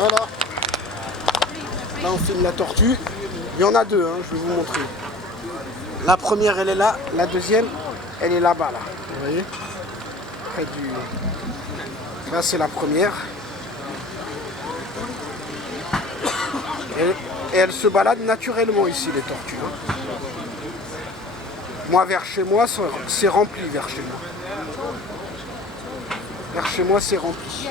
Voilà. Là, on filme la tortue. Il y en a deux, hein, je vais vous montrer. La première, elle est là. La deuxième, elle est là-bas, là. Vous voyez? Près du... Là, c'est la première. Et elles se baladent naturellement ici, les tortues. Hein. Moi, vers chez moi, c'est rempli, vers chez moi. Vers chez moi, c'est rempli.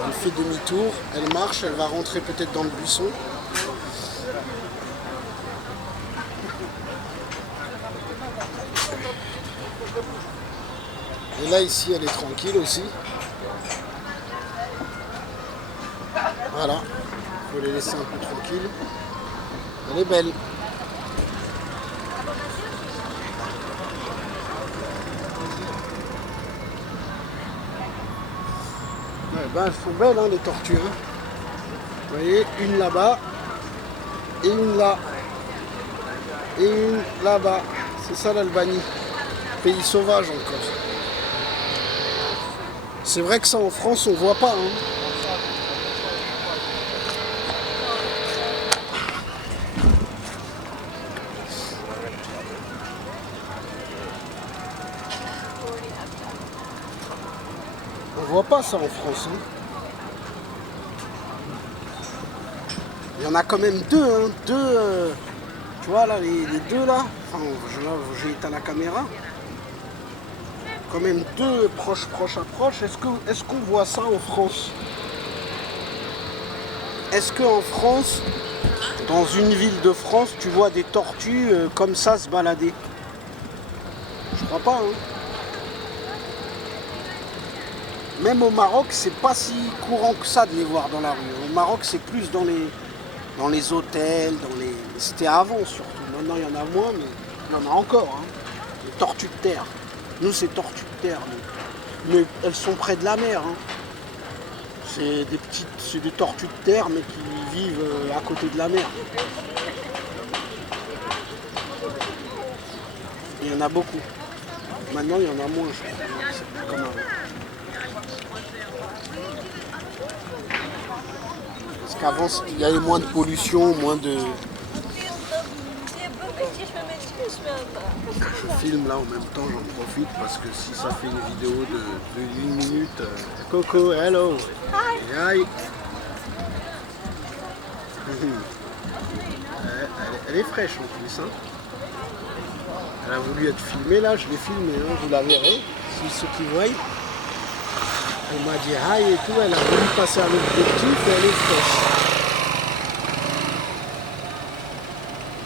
Elle fait demi-tour, elle marche, elle va rentrer peut-être dans le buisson. Et là, ici, elle est tranquille aussi. Voilà. Il faut les laisser un peu tranquilles. Elle est belle. Ouais, ben, elles sont belles, hein, les tortues. Hein. Vous voyez, une là-bas. Et une là. Et une là-bas. C'est ça l'Albanie. Pays sauvage encore. C'est vrai que ça en France on voit pas. Hein. On voit pas ça en France. Hein. Il y en a quand même deux. Hein. Deux. Tu vois là, les deux là. Enfin, j'ai éteint la caméra. Quand même deux proches à. Est-ce qu'on voit ça en France? Est-ce qu'en France, dans une ville de France, tu vois des tortues comme ça se balader? Je crois pas. Hein. Même au Maroc, c'est pas si courant que ça de les voir dans la rue. Au Maroc, c'est plus dans les hôtels, C'était avant surtout. Maintenant, il y en a moins, mais il y en a encore. Hein. Les tortues de terre. Nous, c'est tortues de terre. Mais elles sont près de la mer. Hein. C'est des tortues de terre, mais qui vivent à côté de la mer. Il y en a beaucoup. Maintenant, il y en a moins, je crois. C'est plus comme avant. Parce qu'avant, il y avait moins de pollution, moins de... Je filme là en même temps, j'en profite parce que si ça fait une vidéo de 8 minutes... Coco, hello! Hi! Elle est fraîche en plus. Hein. Elle a voulu être filmée là, je l'ai filmée, hein, vous la verrez, si ceux qui voient. Elle m'a dit hi et tout, elle a voulu passer à l'objectif et elle est fraîche.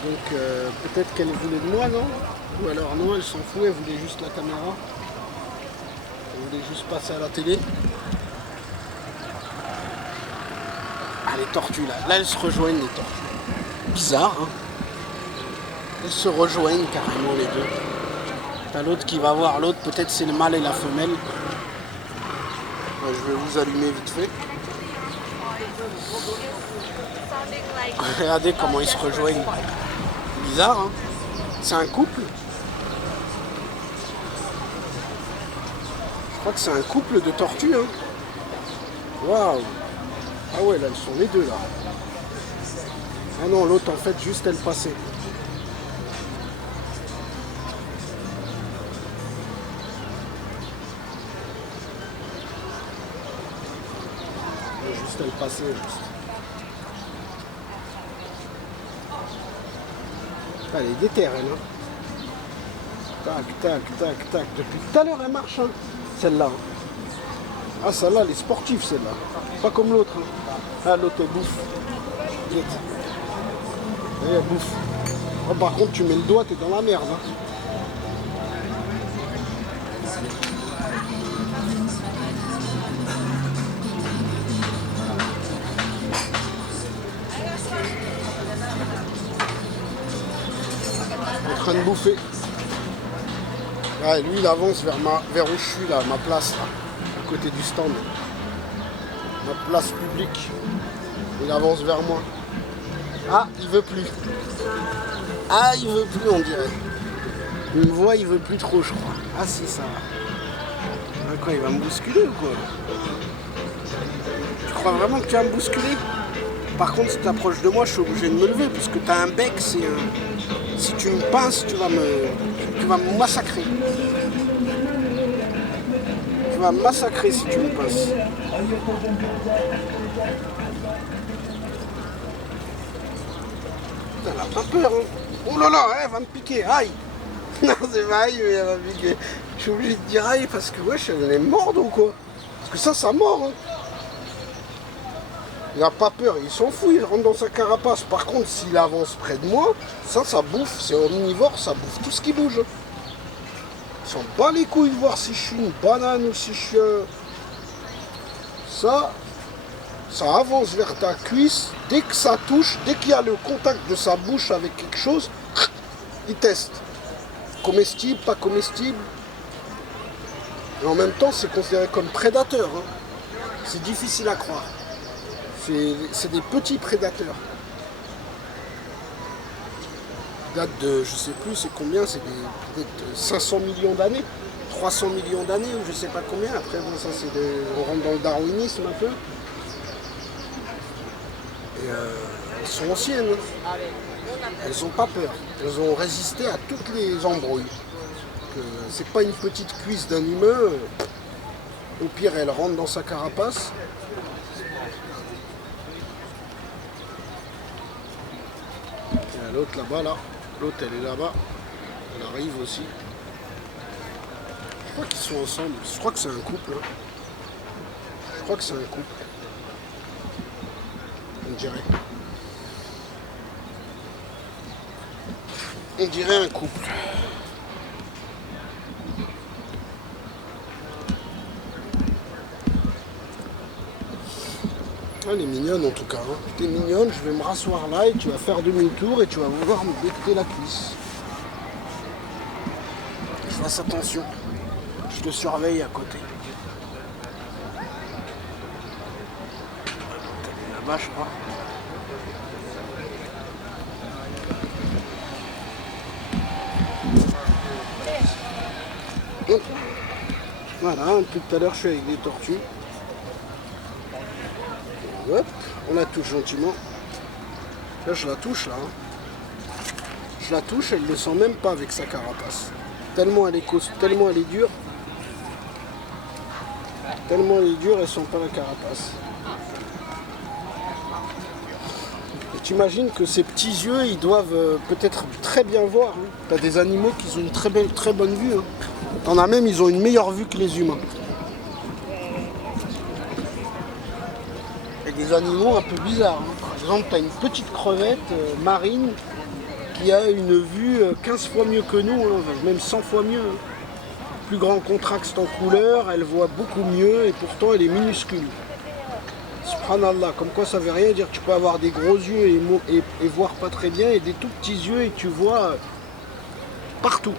Donc peut-être qu'elle voulait de moi, non? Ou alors non, elle s'en fout, elle voulait juste la caméra. Elle voulait juste passer à la télé. Ah, les tortues là, elles se rejoignent les tortues. Bizarre, hein? Elles se rejoignent carrément les deux. T'as l'autre qui va voir l'autre, peut-être c'est le mâle et la femelle. Je vais vous allumer vite fait. Regardez comment ils se rejoignent. Bizarre, hein? C'est un couple. Je crois que c'est un couple de tortues. Hein? Waouh! Ah ouais, là, elles sont les deux, là. Ah non, l'autre, en fait, juste elle passait. Juste elle passait, juste. Elle est déterre, elle. Hein. Tac, tac, tac, tac. Depuis tout à l'heure, elle marche, hein, celle-là. Ah, celle-là, elle est sportive, celle-là. Pas comme l'autre. Hein. Ah, l'autre, elle bouffe. Vite. Elle bouffe. Oh, par contre, tu mets le doigt, t'es dans la merde. Hein. En train de bouffer. Ouais, lui, il avance vers où je suis, là, ma place, là, à côté du stand. Ma place publique. Il avance vers moi. Ah, il veut plus. Ah, il veut plus, on dirait. Il me voit, il veut plus trop, je crois. Ah, c'est ça. Ah, quoi, il va me bousculer ou quoi? Tu crois vraiment que tu vas me bousculer? Par contre, si tu t'approches de moi, je suis obligé de me lever parce que tu as un bec, c'est un... Si tu me pinces, tu vas me massacrer. Tu vas me massacrer si tu me pinces. Elle a pas peur, hein. Oh là là, elle va me piquer, aïe. Non, c'est pas aïe, mais elle va me piquer. Je suis obligé de dire aïe parce que wesh, elle est morte ou quoi? Parce que ça mord, hein. Il n'a pas peur, il s'en fout, il rentre dans sa carapace. Par contre, s'il avance près de moi, ça bouffe, c'est omnivore, ça bouffe tout ce qui bouge. Il s'en bat les couilles de voir si je suis une banane ou si je suis un... Ça avance vers ta cuisse, dès que ça touche, dès qu'il y a le contact de sa bouche avec quelque chose, il teste. Comestible, pas comestible. Et en même temps, c'est considéré comme prédateur, hein. C'est difficile à croire. C'est des petits prédateurs. Date de, je sais plus, c'est combien, c'est peut-être 500 millions d'années, 300 millions d'années, ou je sais pas combien. Après, bon, ça c'est on rentre dans le darwinisme un peu. Et elles sont anciennes. Elles n'ont pas peur. Elles ont résisté à toutes les embrouilles. C'est pas une petite cuisse d'un humain. Au pire, elle rentre dans sa carapace. L'autre là-bas, là. L'autre, elle est là-bas. Elle arrive aussi. Je crois qu'ils sont ensemble. Je crois que c'est un couple. Hein. Je crois que c'est un couple. On dirait. On dirait un couple. Elle est mignonne en tout cas. Hein. T'es mignonne, je vais me rasseoir là et tu vas faire demi-tour et tu vas vouloir me becquer la cuisse. Fasse attention. Je te surveille à côté. T'es là-bas, je crois. Hop. Voilà, depuis tout à l'heure, je suis avec des tortues. Hop, on la touche gentiment. Là, je la touche, là. Je la touche, elle ne le sent même pas avec sa carapace. Tellement elle est tellement elle est dure. Tellement elle est dure, elle sent pas la carapace. Et tu imagines que ces petits yeux, ils doivent peut-être très bien voir. Hein. Tu as des animaux qui ont une très bonne vue. Hein. T'en as même, ils ont une meilleure vue que les humains. Et des animaux un peu bizarres. Hein. Par exemple, tu as une petite crevette marine qui a une vue 15 fois mieux que nous, hein, même 100 fois mieux. Hein. Plus grand contraste en couleur, elle voit beaucoup mieux et pourtant elle est minuscule. Subhanallah, comme quoi ça veut rien dire. Tu peux avoir des gros yeux et voir pas très bien et des tout petits yeux et tu vois partout.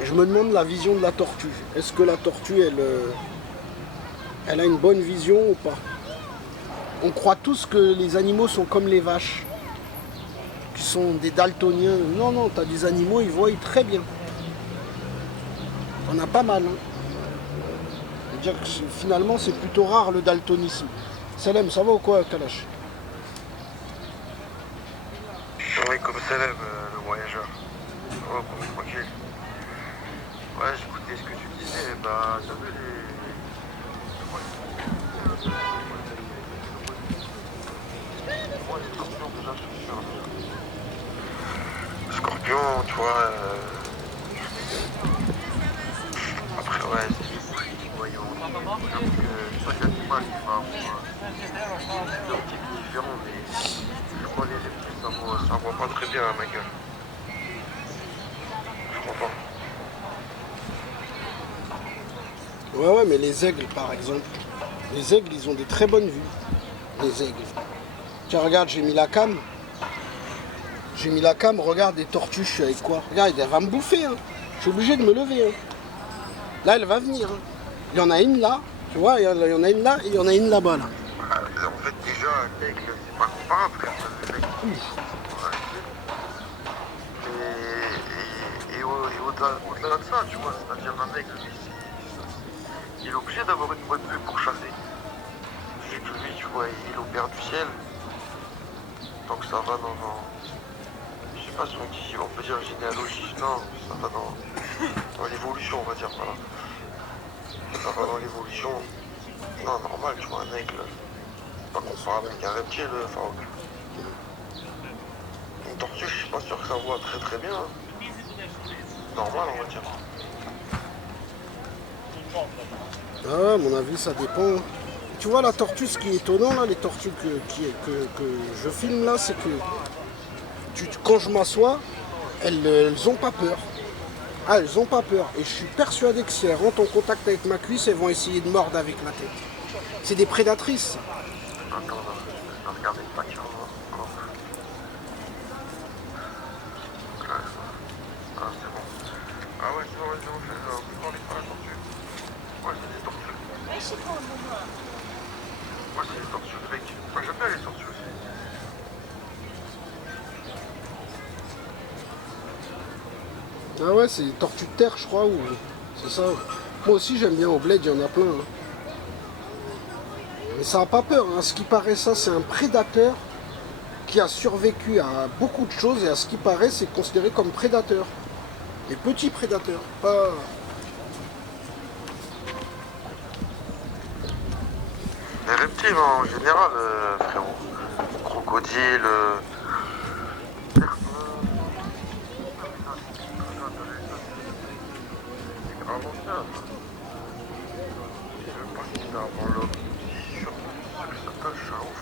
Et je me demande la vision de la tortue. Est-ce que la tortue, elle a une bonne vision ou pas? On croit tous que les animaux sont comme les vaches, qui sont des daltoniens. Non, non, tu as des animaux, ils voient très bien. On a pas mal. Hein. Dire que finalement, c'est plutôt rare le daltonisme. Salem, ça va ou quoi, Kalash? Oui, comme Salem, le voyageur. Oh, tranquille. Ouais, j'écoutais ce que tu disais, bah, t'as vu les... Scorpion, tu vois... Après, ouais, c'est des voyants. Chaque animal, il va avoir un type différent, mais je crois les reptiles, ça voit pas très bien, ma gueule. Je crois pas. Ouais, mais les aigles, par exemple. Les aigles, ils ont des très bonnes vues. Les aigles. Tiens, regarde, j'ai mis la cam. J'ai mis la cam, regarde, des tortues, je suis avec quoi? Regarde, elle va me bouffer, hein. Je suis obligé de me lever, hein. Là, elle va venir, hein. Il y en a une là, tu vois, il y en a une là et il y en a une là-bas, là. En fait, déjà, l'aigle, c'est pas comparable, frère. Et au-delà de ça, tu vois, c'est-à-dire un aigle, il est obligé d'avoir une bonne vue pour chasser. ouais, île au père du ciel. Donc ça va dans un... Je sais pas si on peut dire généalogie, non, ça va dans l'évolution, on va dire, voilà. Ça va dans l'évolution. Non, normal, tu vois, un aigle, c'est pas comparable avec un reptile, enfin, une tortue, je suis pas sûr que ça voit très très bien. Hein. Normal, on va dire. Ah, à mon avis, ça dépend. Tu vois, la tortue, ce qui est étonnant, là, les tortues que je filme, là, c'est que quand je m'assois, elles ont pas peur. Ah, elles ont pas peur. Et je suis persuadé que si elles rentrent en contact avec ma cuisse, elles vont essayer de mordre avec la tête. C'est des prédatrices. Attends, je vais regarder le paquet. Ah, c'est bon. Ah ouais, c'est bon, vas-y, on fait ça. On parle pas la tortue. Ouais, c'est des tortues. Moi, c'est des tortues grecques. Moi, j'aime bien les tortues aussi. Ah ouais, c'est des tortues de terre, je crois, ou c'est ça. Moi aussi, j'aime bien au bled, il y en a plein. Hein. Mais ça n'a pas peur. Hein. À ce qui paraît, ça, c'est un prédateur qui a survécu à beaucoup de choses et à ce qui paraît, c'est considéré comme prédateur. Des petits prédateurs, pas... Les reptiles en général, frérot. Crocodile, c'est grave ancien. Je sais même pas si c'était avant l'homme. Je suis sûr que certains, je suis un ouf.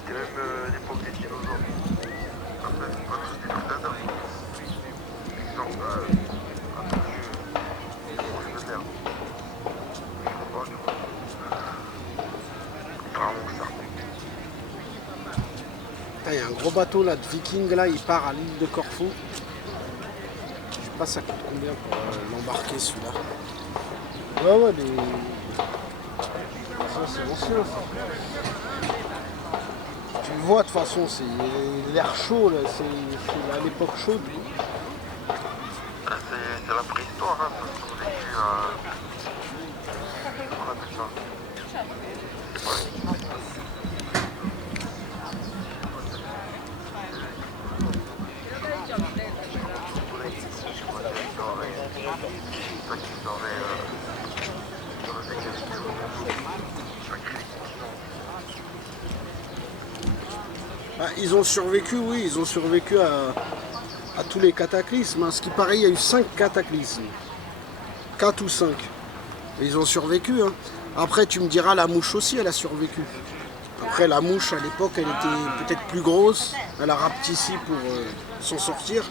C'était même l'époque des dinosaures. Après, c'était des prédateurs. Exemple, un tortue, mange de l'herbe. Je sais pas, tu vois. Vraiment ça. Il y a un gros bateau là de viking là, il part à l'île de Corfou. Je sais pas ça coûte combien pour l'embarquer celui-là. Ouais, ça c'est ancien ça. Tu le vois de toute façon, c'est l'air chaud là, c'est à l'époque chaude. C'est la préhistoire, hein, ça a survécu à... Comment on appelle ça? Ah, ils ont survécu, oui, ils ont survécu à tous les cataclysmes. Ce qui paraît, il y a eu 5 cataclysmes. 4 ou 5. Et ils ont survécu. Hein. Après, tu me diras, la mouche aussi, elle a survécu. Après, la mouche, à l'époque, elle était peut-être plus grosse. Elle a rapetissé pour s'en sortir.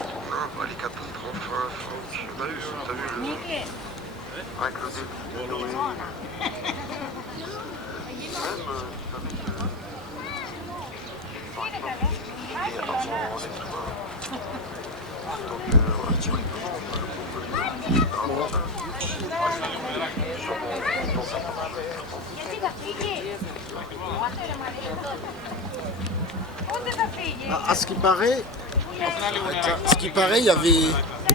Non, les catastrophes, Franck, t'as vu avec le début. Même, tu savais que, par exemple, c'était avant l'histoire. Donc, historiquement, le groupe À ce qui paraît, il y avait